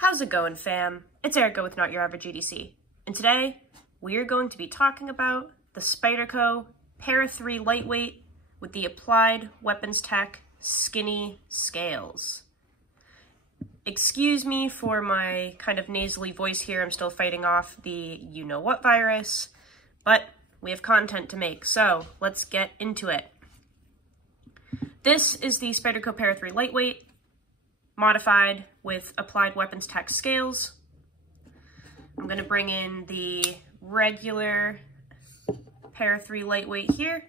How's it going, fam? It's Erica with Not Your Average EDC, and today we are going to be talking about the Spyderco Para 3 Lightweight with the Applied Weapons Tech Skinny Scales. Excuse me for my kind of nasally voice here. I'm still fighting off the you-know-what virus, but we have content to make, so let's get into it. This is the Spyderco Para 3 Lightweight, modified with Applied Weapons Tech scales. I'm going to bring in the regular Para 3 Lightweight here.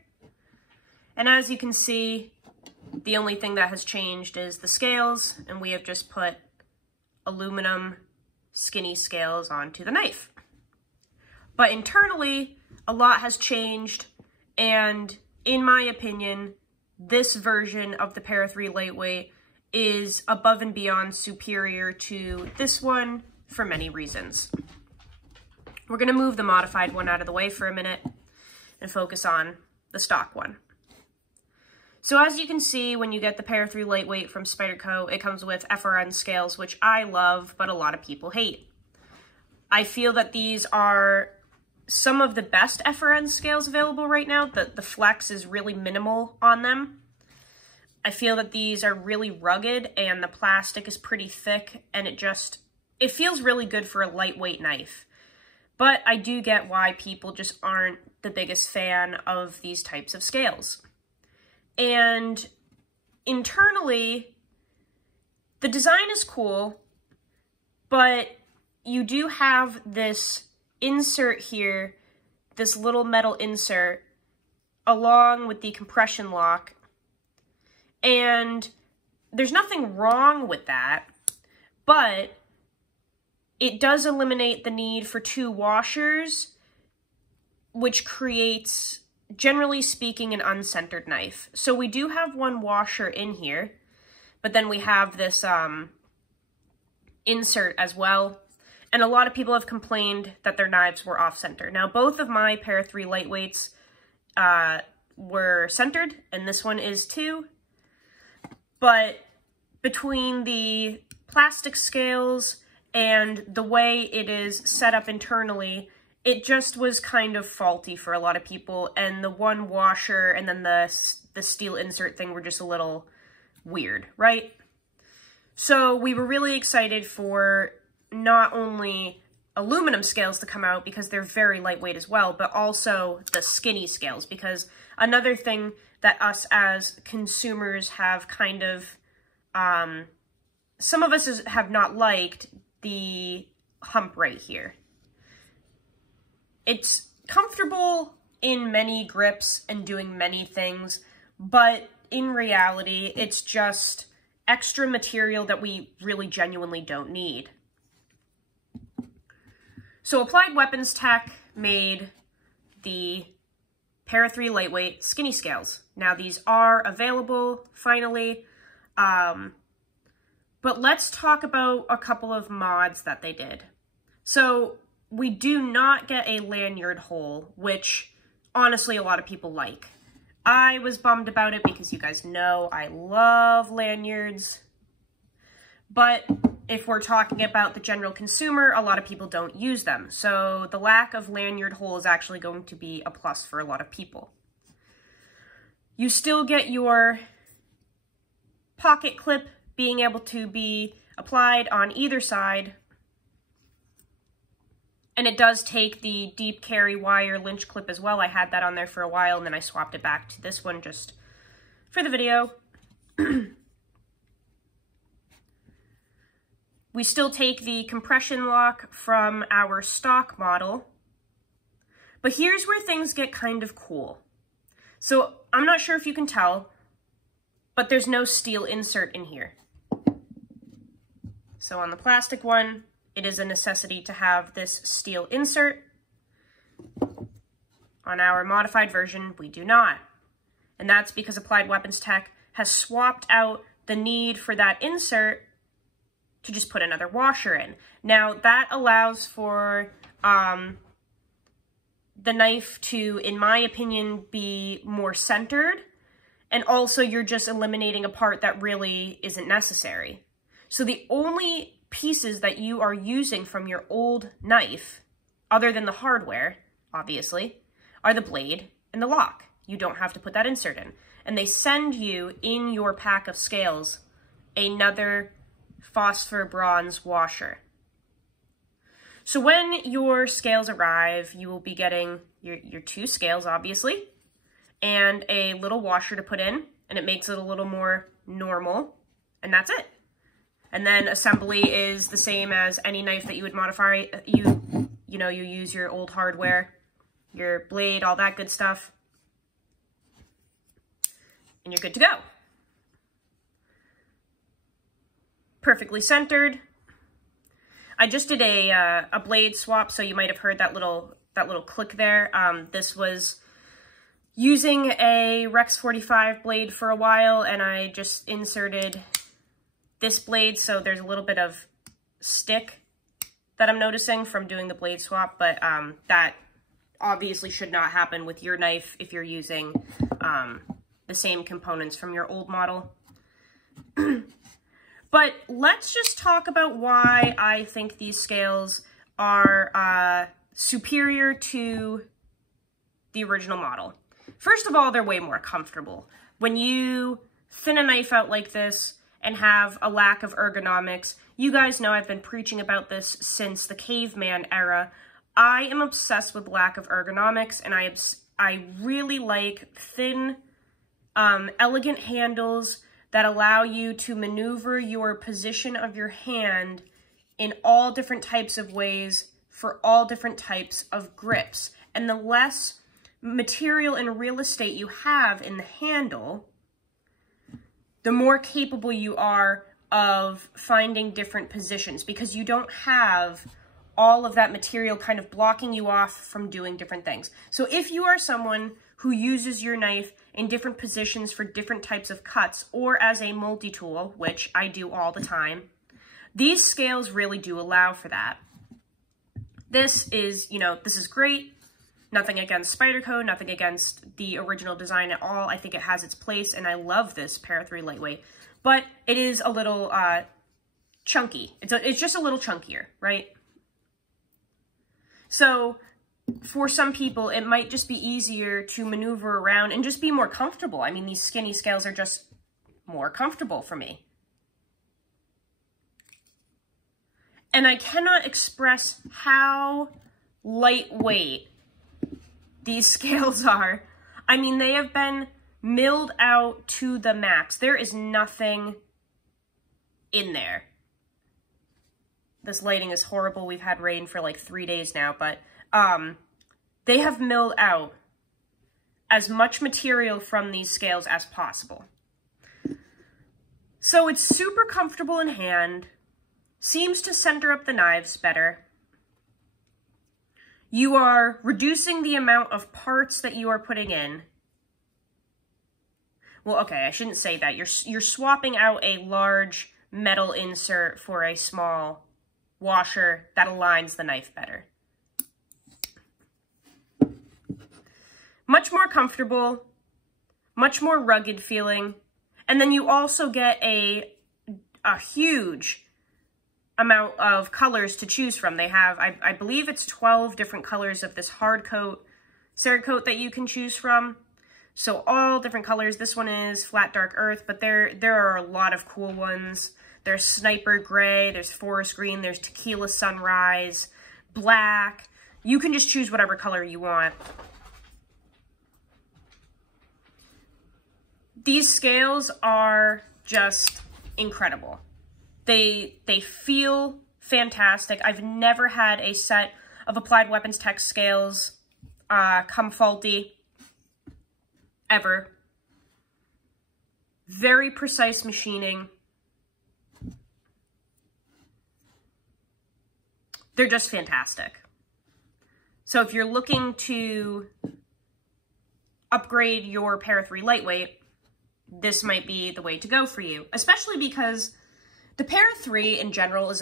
And as you can see, the only thing that has changed is the scales, and we have just put aluminum skinny scales onto the knife. But internally, a lot has changed, and in my opinion, this version of the Para 3 Lightweight is above and beyond superior to this one for many reasons. We're going to move the modified one out of the way for a minute and focus on the stock one. So as you can see, when you get the Para 3 Lightweight from Spyderco, it comes with FRN scales, which I love, but a lot of people hate. I feel that these are some of the best FRN scales available right now. The flex is really minimal on them. I feel that these are really rugged and the plastic is pretty thick, and it feels really good for a lightweight knife. But I do get why people just aren't the biggest fan of these types of scales. And internally, the design is cool, but you do have this insert here, this little metal insert, along with the compression lock. And there's nothing wrong with that, but it does eliminate the need for two washers, which creates, generally speaking, an uncentered knife. So we do have one washer in here, but then we have this insert as well. And a lot of people have complained that their knives were off-center. Now, both of my Para 3 Lightweights were centered, and this one is too. But between the plastic scales and the way it is set up internally, it just was kind of faulty for a lot of people, and the one washer and then the steel insert thing were just a little weird, right? So we were really excited for not only aluminum scales to come out because they're very lightweight as well, but also the skinny scales, because another thing that us as consumers have kind of, some of us have not liked the hump right here. It's comfortable in many grips and doing many things, but in reality, it's just extra material that we really genuinely don't need. So Applied Weapons Tech made the Para 3 Lightweight skinny scales. Now these are available, finally, but let's talk about a couple of mods that they did. So we do not get a lanyard hole, which honestly a lot of people like. I was bummed about it because you guys know I love lanyards, but if we're talking about the general consumer, a lot of people don't use them. So the lack of lanyard hole is actually going to be a plus for a lot of people. You still get your pocket clip being able to be applied on either side. And it does take the deep carry wire lynch clip as well. I had that on there for a while, and then I swapped it back to this one just for the video. We still take the compression lock from our stock model, but here's where things get kind of cool. So I'm not sure if you can tell, but there's no steel insert in here. So on the plastic one, it is a necessity to have this steel insert. On our modified version, we do not. And that's because Applied Weapons Tech has swapped out the need for that insert to just put another washer in. Now, that allows for the knife to, in my opinion, be more centered, and also you're just eliminating a part that really isn't necessary. So the only pieces that you are using from your old knife, other than the hardware, obviously, are the blade and the lock. You don't have to put that insert in. And they send you in your pack of scales another phosphor bronze washer. So when your scales arrive, you will be getting your 2 scales, obviously, and a little washer to put in, and it makes it a little more normal, and that's it. And then assembly is the same as any knife that you would modify. You use your old hardware, your blade, all that good stuff, and you're good to go. Perfectly centered. I just did a blade swap, so you might have heard that little click there. This was using a Rex 45 blade for a while, and I just inserted this blade, so there's a little bit of stick that I'm noticing from doing the blade swap, but that obviously should not happen with your knife if you're using the same components from your old model. But let's just talk about why I think these scales are superior to the original model. First of all, they're way more comfortable. When you thin a knife out like this and have a lack of ergonomics, you guys know I've been preaching about this since the caveman era. I am obsessed with lack of ergonomics, and I really like thin, elegant handles that allow you to maneuver your position of your hand in all different types of ways for all different types of grips. And the less material and real estate you have in the handle, the more capable you are of finding different positions, because you don't have all of that material kind of blocking you off from doing different things. So if you are someone who uses your knife in different positions for different types of cuts, or as a multi-tool, which I do all the time, these scales really do allow for that. This is, this is great. Nothing against Spyderco, nothing against the original design at all. I think it has its place, and I love this Para 3 lightweight. But it is a little chunky. It's just a little chunkier, right? So for some people, it might just be easier to maneuver around and just be more comfortable. I mean, these skinny scales are just more comfortable for me. And I cannot express how lightweight these scales are. I mean, they have been milled out to the max. There is nothing in there. This lighting is horrible. We've had rain for like 3 days now, but they have milled out as much material from these scales as possible. So it's super comfortable in hand, seems to center up the knives better. You are reducing the amount of parts that you are putting in. Well, okay, I shouldn't say that. You're swapping out a large metal insert for a small washer that aligns the knife better. Much more comfortable, much more rugged feeling, and then you also get a huge amount of colors to choose from. They have, I believe it's 12 different colors of this hard coat, Cerakote that you can choose from. So all different colors. This one is Flat Dark Earth, but there are a lot of cool ones. There's Sniper Gray, there's Forest Green, there's Tequila Sunrise, Black. You can just choose whatever color you want. These scales are just incredible. They feel fantastic. I've never had a set of Applied Weapons Tech scales come faulty, ever. Very precise machining. They're just fantastic. So if you're looking to upgrade your Para 3 lightweight, this might be the way to go for you, especially because the Para 3 in general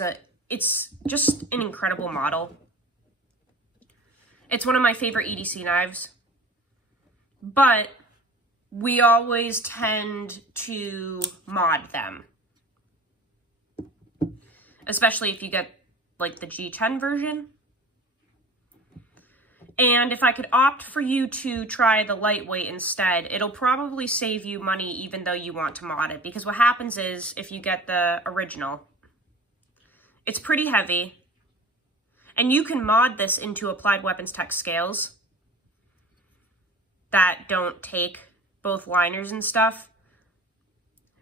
it's just an incredible model. It's one of my favorite EDC knives, but we always tend to mod them. especially if you get like the G10 version. And if I could opt for you to try the lightweight instead, it'll probably save you money even though you want to mod it. Because what happens is, if you get the original, it's pretty heavy. And you can mod this into Applied Weapons Tech scales that don't take both liners and stuff.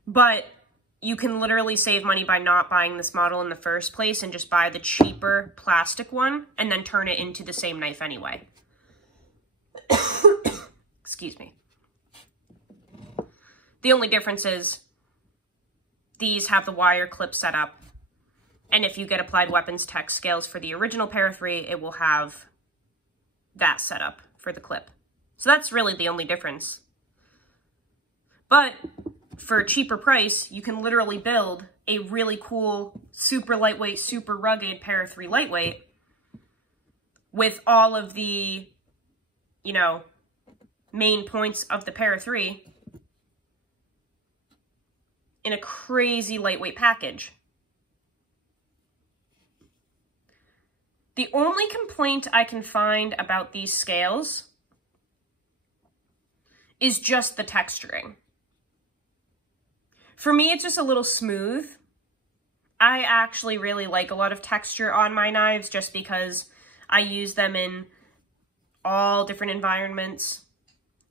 But you can literally save money by not buying this model in the first place and just buy the cheaper plastic one and then turn it into the same knife anyway. Excuse me. The only difference is these have the wire clip set up, and if you get Applied Weapons Tech scales for the original Para 3, it will have that set up for the clip. So that's really the only difference. But for a cheaper price, you can literally build a really cool, super lightweight, super rugged Para 3 lightweight with all of the, you know, main points of the Para 3 in a crazy lightweight package. The only complaint I can find about these scales is just the texturing. For me, it's just a little smooth. I actually really like a lot of texture on my knives just because I use them in all different environments.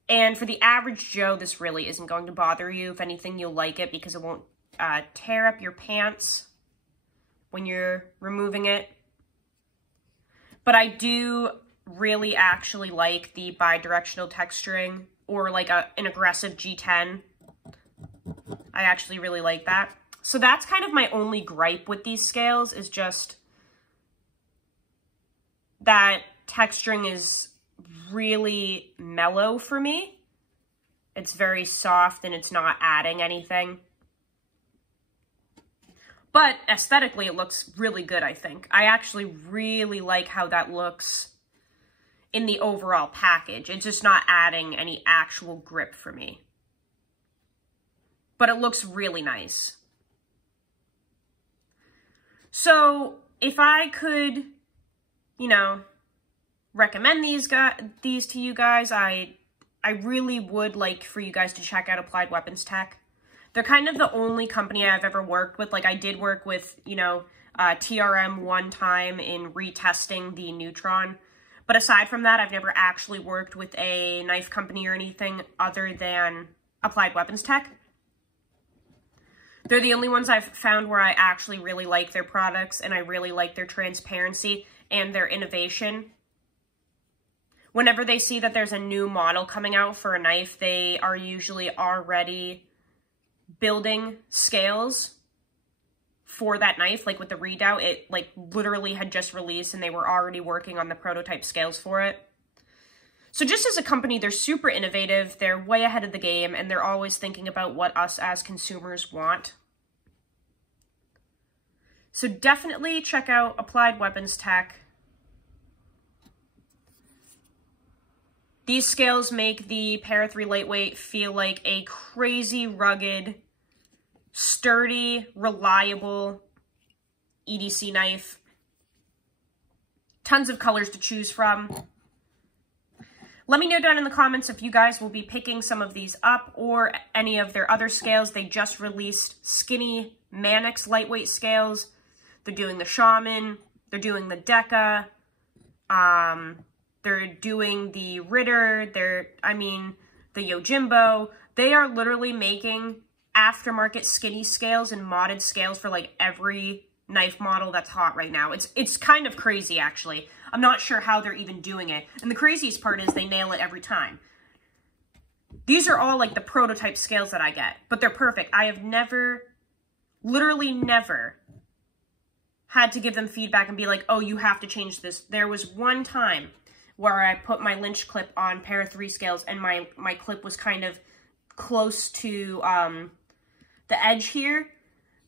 And for the average Joe, this really isn't going to bother you. If anything, you'll like it because it won't tear up your pants when you're removing it. But I do really actually like the bi-directional texturing, or like an aggressive G10. I actually really like that. So that's kind of my only gripe with these scales, is just that texturing is really mellow for me. It's very soft and it's not adding anything. But aesthetically, it looks really good, I think. I actually really like how that looks in the overall package. It's just not adding any actual grip for me. But it looks really nice. So if I could, you know, recommend these to you guys, I really would like for you guys to check out Applied Weapons Tech. They're kind of the only company I've ever worked with. Like, I did work with, you know, TRM one time in retesting the Neutron. But aside from that, I've never actually worked with a knife company or anything other than Applied Weapons Tech. They're the only ones I've found where I actually really like their products, and I really like their transparency and their innovation. Whenever they see that there's a new model coming out for a knife, they are usually already building scales for that knife. Like with the Redoubt, it like literally had just released and they were already working on the prototype scales for it. So just as a company, they're super innovative, they're way ahead of the game, and they're always thinking about what us as consumers want. So definitely check out Applied Weapons Tech. These scales make the Para 3 Lightweight feel like a crazy, rugged, sturdy, reliable EDC knife. Tons of colors to choose from. Let me know down in the comments if you guys will be picking some of these up or any of their other scales. They just released skinny Manix lightweight scales. They're doing the Shaman. They're doing the Deca. They're doing the Ritter. The Yojimbo. They are literally making aftermarket skinny scales and modded scales for like every knife model that's hot right now. It's kind of crazy, actually. I'm not sure how they're even doing it. And the craziest part is they nail it every time. These are all like the prototype scales that I get, but they're perfect. I have never, literally never, had to give them feedback and be like, oh, you have to change this. There was one time where I put my Lynch clip on Para 3 scales and my clip was kind of close to the edge here.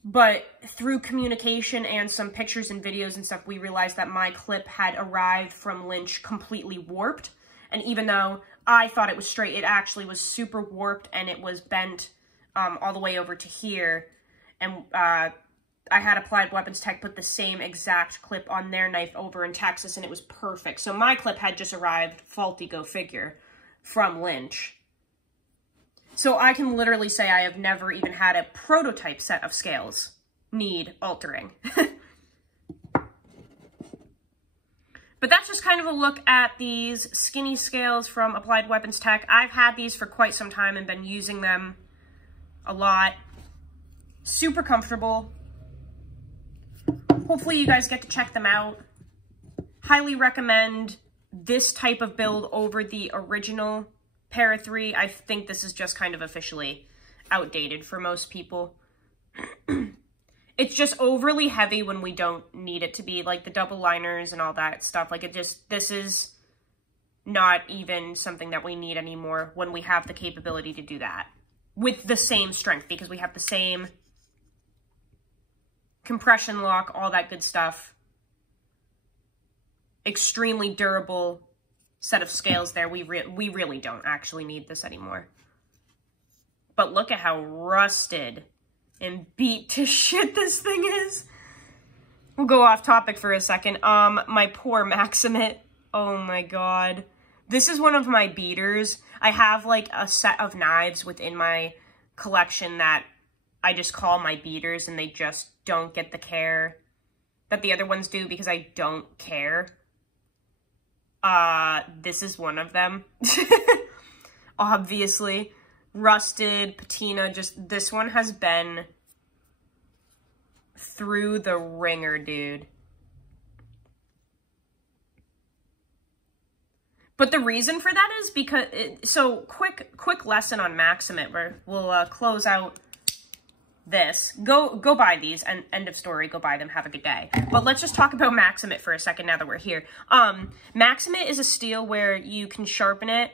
But through communication and some pictures and videos and stuff, we realized that my clip had arrived from Lynch completely warped. And even though I thought it was straight, it actually was super warped and it was bent all the way over to here. And I had Applied Weapons Tech put the same exact clip on their knife over in Texas, and it was perfect. So my clip had just arrived, faulty, go figure, from Lynch. So I can literally say I have never even had a prototype set of scales need altering. But that's just kind of a look at these skinny scales from Applied Weapons Tech. I've had these for quite some time and been using them a lot. Super comfortable. Hopefully you guys get to check them out. Highly recommend this type of build over the original Para 3. I think this is just kind of officially outdated for most people. It's just overly heavy when we don't need it to be, like the double liners and all that stuff. Like this is not even something that we need anymore when we have the capability to do that with the same strength, because we have the same compression lock, all that good stuff. Extremely durable set of scales there. We really don't actually need this anymore. But look at how rusted and beat to shit this thing is. We'll go off topic for a second. My poor Maximate. Oh my god. This is one of my beaters. I have like a set of knives within my collection that I just call my beaters, and they just don't get the care that the other ones do because I don't care. This is one of them. Obviously. Rusted, patina, just this one has been through the ringer, dude. But the reason for that is because, so quick lesson on Maximate, where we'll close out this. Go buy these, and end of story, go buy them, have a good day. But let's just talk about Maximate for a second now that we're here. Maximate is a steel where you can sharpen it,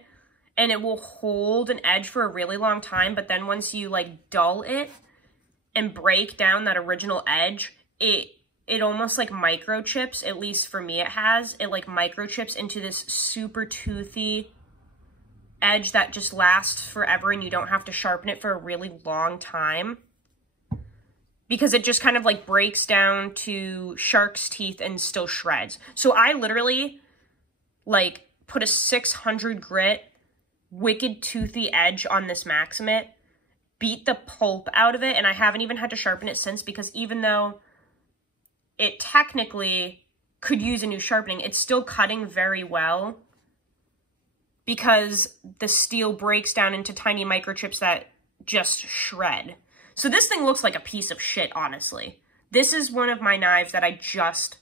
and it will hold an edge for a really long time, but then once you, like, dull it and break down that original edge, it almost, like, microchips, at least for me it has. It, like, microchips into this super toothy edge that just lasts forever, and you don't have to sharpen it for a really long time. Because it just kind of, like, breaks down to shark's teeth and still shreds. So I literally, like, put a 600 grit wicked toothy edge on this Maximate, beat the pulp out of it, and I haven't even had to sharpen it since, because even though it technically could use a new sharpening, it's still cutting very well because the steel breaks down into tiny microchips that just shred. So this thing looks like a piece of shit, honestly. This is one of my knives that it's just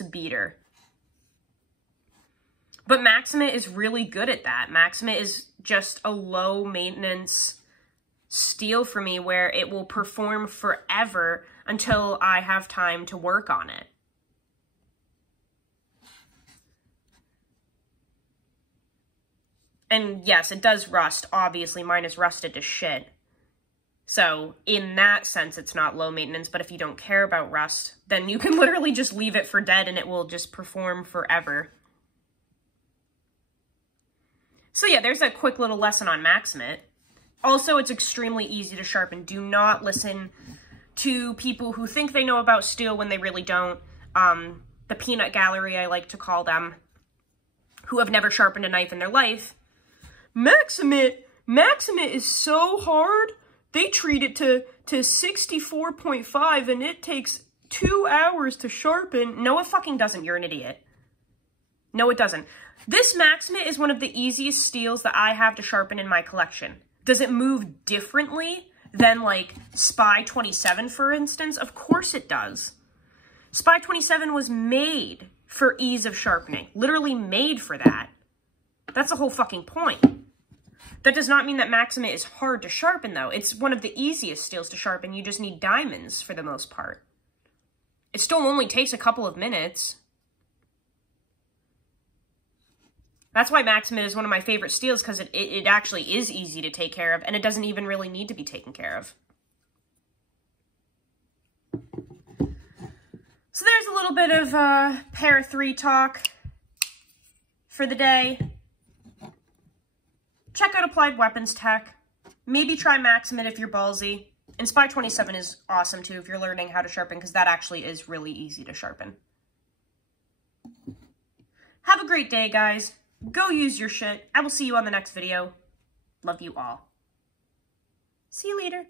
a beater. But Maximate is really good at that. Maximate is just a low maintenance steel for me where it will perform forever until I have time to work on it. And yes, it does rust. Obviously, mine is rusted to shit. So in that sense, it's not low maintenance. But if you don't care about rust, then you can literally just leave it for dead and it will just perform forever. So yeah, there's a quick little lesson on Maximate. Also, it's extremely easy to sharpen. Do not listen to people who think they know about steel when they really don't. The peanut gallery, I like to call them, who have never sharpened a knife in their life. Maximate is so hard. They treat it to 64.5 and it takes 2 hours to sharpen. No, it fucking doesn't. You're an idiot. No, it doesn't. This Maximate is one of the easiest steels that I have to sharpen in my collection. Does it move differently than, like, Spy 27, for instance? Of course it does. Spy 27 was made for ease of sharpening. Literally made for that. That's the whole fucking point. That does not mean that Maximate is hard to sharpen, though. It's one of the easiest steels to sharpen. You just need diamonds for the most part. It still only takes a couple of minutes. That's why Maximate is one of my favorite steels, because it actually is easy to take care of, and it doesn't even really need to be taken care of. So there's a little bit of Para 3 talk for the day. Check out Applied Weapons Tech. Maybe try Maximate if you're ballsy. And Spy 27 is awesome too if you're learning how to sharpen, because that actually is really easy to sharpen. Have a great day, guys. Go use your shit. I will see you on the next video. Love you all. See you later.